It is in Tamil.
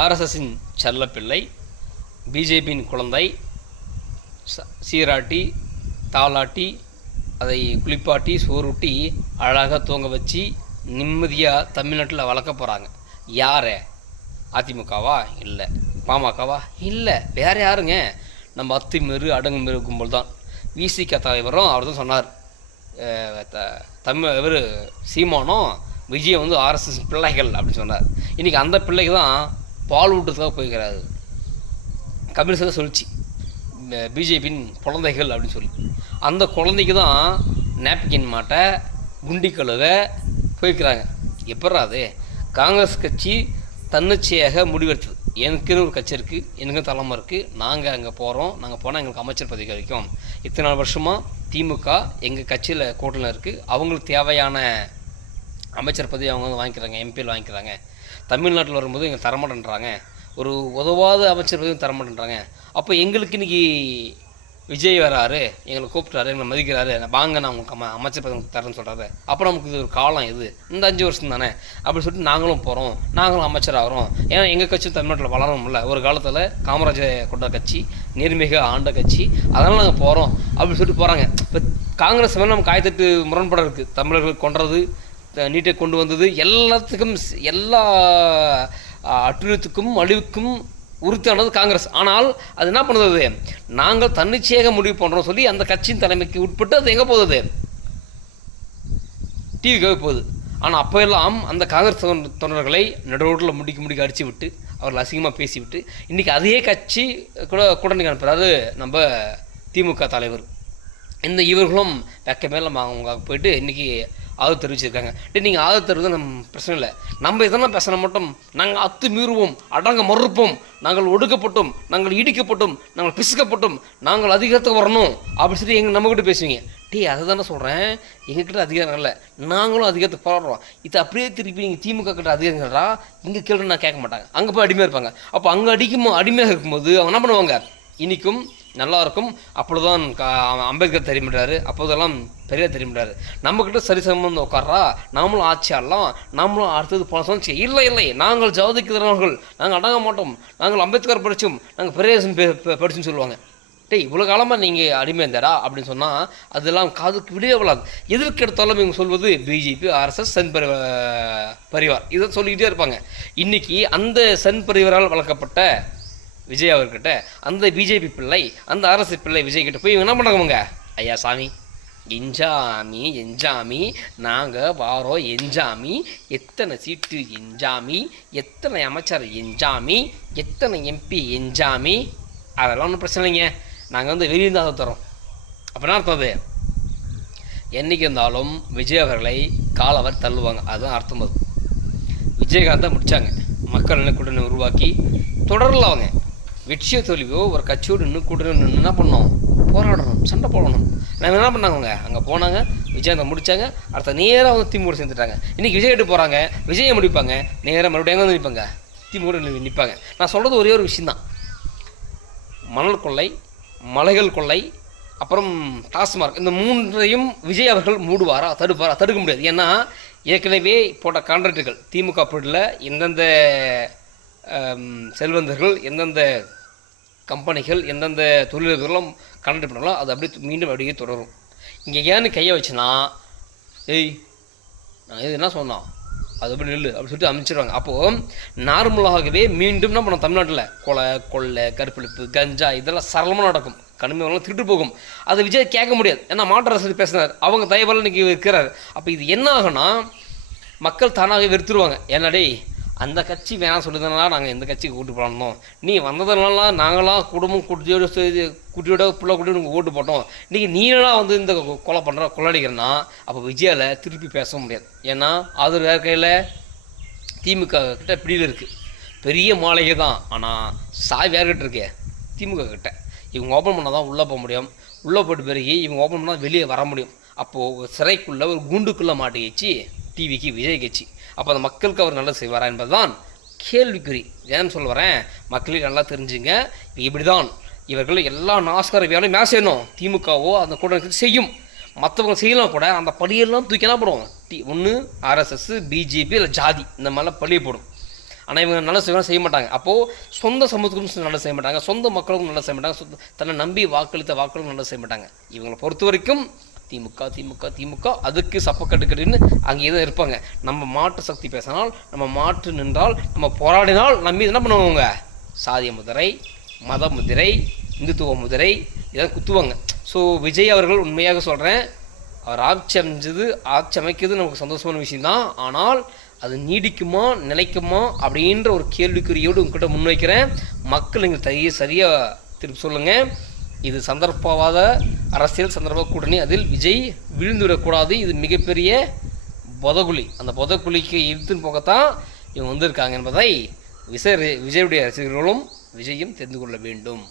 ஆர்எஸ்எஸின் செல்லப்பிள்ளை, பிஜேபியின் குழந்தை, சீராட்டி தாளாட்டி அதை குளிப்பாட்டி சோறுட்டி அழகாக தூங்க வச்சு நிம்மதியாக தமிழ்நாட்டில் வளர்க்க போகிறாங்க. யார்? அதிமுகவா? இல்லை. பாமகவா? இல்லை. வேறு யாருங்க? நம்ம அத்துமீறு அடங்குமீறு கும்பல் தான். விசிக தலைவரும் அவர் தான் சொன்னார். இவர் சீமானும் விஜயம் வந்து ஆர்எஸ்எஸ் பிள்ளைகள் அப்படின்னு சொன்னார். இன்றைக்கி அந்த பிள்ளைக்கு தான் பால் ஊட்டுறதுக்காக போய்க்கிறாரு. கம்யூனிஸ்டாக சொல்லிச்சு பிஜேபியின் குழந்தைகள் அப்படின்னு சொல்லி. அந்த குழந்தைக்கு தான் நேப்கின் மாட்ட குண்டி கழுவ போய்க்கிறாங்க. எப்பட்றா அது? காங்கிரஸ் கட்சி தன்னிச்சையாக முடிவெடுத்தது. எனக்குன்னு ஒரு கட்சி இருக்குது, எனக்கும் தலைமை இருக்குது, நாங்கள் அங்கே போகிறோம், நாங்கள் போனால் எங்களுக்கு அமைச்சர் பதவி கிடைக்கும். இத்தனை நாள் வருஷமாக திமுக எங்கள் கட்சியில் கூட்டணியில் இருக்குது, அவங்களுக்கு தேவையான அமைச்சர் பதவி அவங்க வந்து வாங்கிக்கிறாங்க, எம்பியில் வாங்கிக்கிறாங்க. தமிழ்நாட்டில் வரும்போது எங்களுக்கு தரமாட்டேன்றாங்க, ஒரு உதவாத அமைச்சர் பதவியும் தரமாட்டேன்றாங்க. அப்போ எங்களுக்கு இன்றைக்கி விஜய் வராரு, எங்களை கூப்பிட்றாரு, எங்களை மதிக்கிறாரு, வாங்க நான் உங்களுக்கு அமைச்சர் பதவி தரேன்னு சொல்கிறாரு. அப்புறம் நமக்கு இது ஒரு காலம், இது இந்த 5 வருஷம் தானே அப்படின்னு சொல்லிட்டு நாங்களும் போகிறோம், நாங்களும் அமைச்சர் ஆகிறோம். ஏன்னா எங்கள் கட்சி தமிழ்நாட்டில் வளரணும்ல. ஒரு காலத்தில் காமராஜர் கொண்ட கட்சி, நேர்மிக ஆண்ட கட்சி, அதனால் நாங்கள் போகிறோம் அப்படின்னு சொல்லிட்டு போகிறாங்க. இப்போ காங்கிரஸ் மேலே நம்ம காயத்தட்டு முரண்பாடு இருக்குது. தமிழர்கள் கொன்றது, நீட்டை கொண்டு வந்தது, எல்லாத்துக்கும் எல்லா அட்டுழியத்துக்கும் அழிவுக்கும் உறுதியானது காங்கிரஸ். ஆனால் அது என்ன பண்ணுறது? நாங்கள் தன்னிச்சையாக முடிவு பண்ணுறோம் சொல்லி அந்த கட்சியின் தலைமைக்கு உட்பட்டு அது எங்கே போகுது? டிவிக்காக போகுது. ஆனால் அப்போ எல்லாம் அந்த காங்கிரஸ் தொண்டர்களை நடுரோட்டில் முடிக்க அடித்து விட்டு அவர்கள் அசிங்கமாக பேசிவிட்டு இன்றைக்கி அதே கட்சி கூட்டணி அனுப்புகிறாரு நம்ம திமுக தலைவர். இந்த இவர்களும் வெக்க மேலே அவங்க போயிட்டு இன்றைக்கி ஆதரவு தெரிவிச்சிருக்காங்க. நீங்கள் ஆதரவு தெரிவித்து நம்ம பிரச்சனை இல்லை, நம்ம இதெல்லாம் பேசினா மட்டும் நாங்கள் அத்துமீறுவோம், அடங்க மறுப்போம், நாங்கள் ஒடுக்கப்பட்டோம், நாங்கள் இடிக்கப்பட்டோம், நாங்கள் பிசுக்கப்பட்டோம், நாங்கள் அதிகாரத்துக்கு வரணும் அப்படின்னு சொல்லி நம்மக்கிட்ட பேசுவீங்க. அதை தானே சொல்கிறேன், எங்ககிட்ட அதிகாரம் இல்லை, நாங்களும் அதிகாரத்துக்கு போராடுறோம். இது அப்படியே திருப்பி நீங்கள் திமுக கிட்ட அதிகாரம் கேட்டா இங்கே கேள்வி நான் கேட்க மாட்டாங்க, அங்கே போய் அடிமையாக இருப்பாங்க. அப்போ அங்கே அடிமையாக இருக்கும்போது அவங்க என்ன பண்ணுவாங்க? இன்றைக்கும் நல்லாயிருக்கும், அப்பொழுதுதான் அம்பேத்கர் தெரியுமிட்டாரு, அப்போதெல்லாம் பெரியார் தெரியுமிட்டாரு, நம்மக்கிட்ட சரிசமம் வந்து உட்கார்றா, நாமளும் ஆட்சி ஆடலாம், நாமளும் அடுத்தது போன சொன்ன. இல்லை, நாங்கள் ஜாதிக்கு தரவர்கள், நாங்கள் அடங்க மாட்டோம், நாங்கள் அம்பேத்கர் படித்தோம், நாங்கள் பெரியார் படிச்சுன்னு சொல்லுவாங்க. இவ்வளோ காலமாக நீங்கள் அடிமை இருந்தாரா அப்படின்னு சொன்னால் அதெல்லாம் காதுக்கு விடவே விடாது. எதற்கு எடுத்தாலும் இவங்க சொல்வது பிஜேபி, ஆர்எஸ்எஸ், சன் பரிவார், இதை சொல்லிக்கிட்டே இருப்பாங்க. இன்றைக்கி அந்த சன் பரிவாரால் வளர்க்கப்பட்ட விஜய் அவர்கிட்ட அந்த பிஜேபி பிள்ளை, அந்த ஆர்எஸ்எஸ் பிள்ளை விஜய் கிட்ட போய் என்ன பண்ணுறாங்க? ஐயா சாமி, எஞ்சாமி நாங்கள் வாரோம், எஞ்சாமி எத்தனை சீட்டு, எஞ்சாமி எத்தனை அமைச்சர், எஞ்சாமி எத்தனை எம்பி, எஞ்சாமி அதெல்லாம் ஒன்றும் பிரச்சனை இல்லைங்க, நாங்கள் வந்து வெளியிருந்தால் தரோம். அப்படின்னா அர்த்தம் அது. என்றைக்கு இருந்தாலும் விஜய் அவர்களை காலவர் தள்ளுவாங்க, அதுதான் அர்த்தம். அது விஜயகாந்தை முடித்தாங்க, மக்கள் என்ன கூட்டணி உருவாக்கி தொடரல. அவங்க வெற்றியோ தோல்வியோ ஒரு கட்சியோடு இன்னும் கூட்டணி என்ன பண்ணோம்? போராடணும், சண்டை போடணும். நம்ம என்ன பண்ணாங்க? அங்கே போனாங்க, விஜயகாந்தை முடித்தாங்க, அடுத்த நேராக வந்து திமுக சேர்ந்துட்டாங்க. இன்றைக்கி விஜய் எடுத்து போகிறாங்க, விஜயை முடிப்பாங்க, நேராக மறுபடியும் எங்கே வந்து நிற்பாங்க? திமுக நிற்பாங்க. நான் சொல்கிறது ஒரே ஒரு விஷயந்தான், மணல் கொள்ளை, மலைகள் கொள்ளை, அப்புறம் டாஸ்மார்க், இந்த 3ஐயும் விஜய் அவர்கள் மூடுவாரா, தடுப்பாரா? தடுக்க முடியாது. ஏன்னா ஏற்கனவே போட்ட கான்ட்ராக்டுகள் திமுக பீரியடில் எந்தெந்த செல்வந்தர்கள், எந்தெந்த கம்பெனிகள், எந்தெந்த தொழிலதிபர்களும் கான்ட்ராக்ட் பண்ணாலும் அது அப்படியே மீண்டும் அப்படியே தொடரும். இங்கே ஏன்னு கையை வச்சுன்னா, நான் இது என்ன சொன்னோம் அது அப்படி நெல் அப்படின்னு சொல்லிட்டு அமைச்சிடுவாங்க. அப்போது நார்மலாகவே மீண்டும் என்ன பண்ணோம்? தமிழ்நாட்டில் கொள்ளை, கருப்பிடிப்பு, கஞ்சா இதெல்லாம் சரளமாக நடக்கும், கடுமையாக திருட்டு போகும். அதை விஜய் கேட்க முடியாது, ஏன்னா மாற்று அரசு பேசினார், அவங்க தயவால் இன்றைக்கி இருக்கிறார். அப்போ இது என்ன ஆகுனா, மக்கள் தானாகவே வெறுத்துருவாங்க. ஏன்னாடே அந்த கட்சி வேணாம் சொல்லுறதுனால நாங்கள் எந்த கட்சிக்கு கூட்டு போடணும், நீ வந்ததுனால நாங்களாம் குடும்பம் குட்டியோட பிள்ளை கூட்டி உங்களுக்கு ஓட்டு போட்டோம், இன்றைக்கி நீலாம் வந்து இந்த கொலை பண்ணுற கொள்ளடிக்கிறன்னா அப்போ விஜயால் திருப்பி பேச முடியாது. ஏன்னா அது வேறு கையில் திமுக கிட்ட பிடியில் இருக்குது, பெரிய மாளிகை தான், ஆனால் சாவி வேறுகிட்ட இருக்கே திமுக கிட்ட. இவங்க ஓப்பன் பண்ணால் தான் உள்ளே போக முடியும், உள்ளே போட்டு பிறகு இவங்க ஓப்பன் பண்ணால் வெளியே வர முடியும். அப்போது சிறைக்குள்ளே ஒரு குண்டுக்குள்ளே மாட்டிக்கிச்சு டிவிக்கு விஜய் கட்சி. அப்போ அந்த மக்களுக்கு அவர் நல்லது செய்வாரா என்பது தான் கேள்விக்குறி. ஏன்னு சொல்ல வரேன், மக்களே நல்லா தெரிஞ்சுங்க, இப்படி தான் இவர்கள் எல்லா நாஸ்கார வேலையும் மேலே செய்யணும். திமுகவோ அந்த கூட்டணி செய்யும், மற்றவங்க செய்யலாம் கூட, அந்த பழியெல்லாம் தூக்கினா போடுவோம். ஒன்று ஆர்எஸ்எஸ், பிஜேபி, இல்லை ஜாதி, இந்த மாதிரிலாம் பழியை போடும். ஆனால் இவங்க நல்லா செய்ய மாட்டாங்க. அப்போது சொந்த சமூகத்துக்கும் நல்லா செய்ய மாட்டாங்க, சொந்த மக்களுக்கும் நல்லா செய்ய மாட்டாங்க, தன்னை நம்பி வாக்களித்த வாக்களுக்கும் நல்லா செய்ய மாட்டாங்க. இவங்களை பொறுத்த வரைக்கும் திமுக திமுக திமுக அதுக்கு சப்பக்கட்டுக்கட்டுன்னு அங்கேயே தான் இருப்பாங்க. நம்ம மாற்று சக்தி பேசினால், நம்ம மாற்று நின்றால், நம்ம போராடினால் நம்ம என்ன பண்ணுவாங்க, சாதிய முதிரை, மத முதிரை, இந்துத்துவ முதிரை இதெல்லாம் குத்துவாங்க. ஸோ விஜய் அவர்கள் உண்மையாக சொல்கிறேன், அவர் ஆட்சி அமைக்கிறது நமக்கு சந்தோஷமான விஷயம்தான். ஆனால் அது நீடிக்குமா நிலைக்குமா அப்படின்ற ஒரு கேள்விக்குறியோடு உங்ககிட்ட முன்வைக்கிறேன். மக்கள் நீங்கள் சரியாக திருப்பி சொல்லுங்கள். இது சந்தர்ப்பவாத அரசியல், சந்தர்ப்ப கூட்டணி, அதில் விஜய் விழுந்துவிடக்கூடாது. இது மிகப்பெரிய பொதகுழி. அந்த பொதகுழிக்கு இழுத்துன்னு போகத்தான் இவங்க வந்திருக்காங்க என்பதை விஜயுடைய ரசிகர்களும் விஜயும் தெரிந்து கொள்ள வேண்டும்.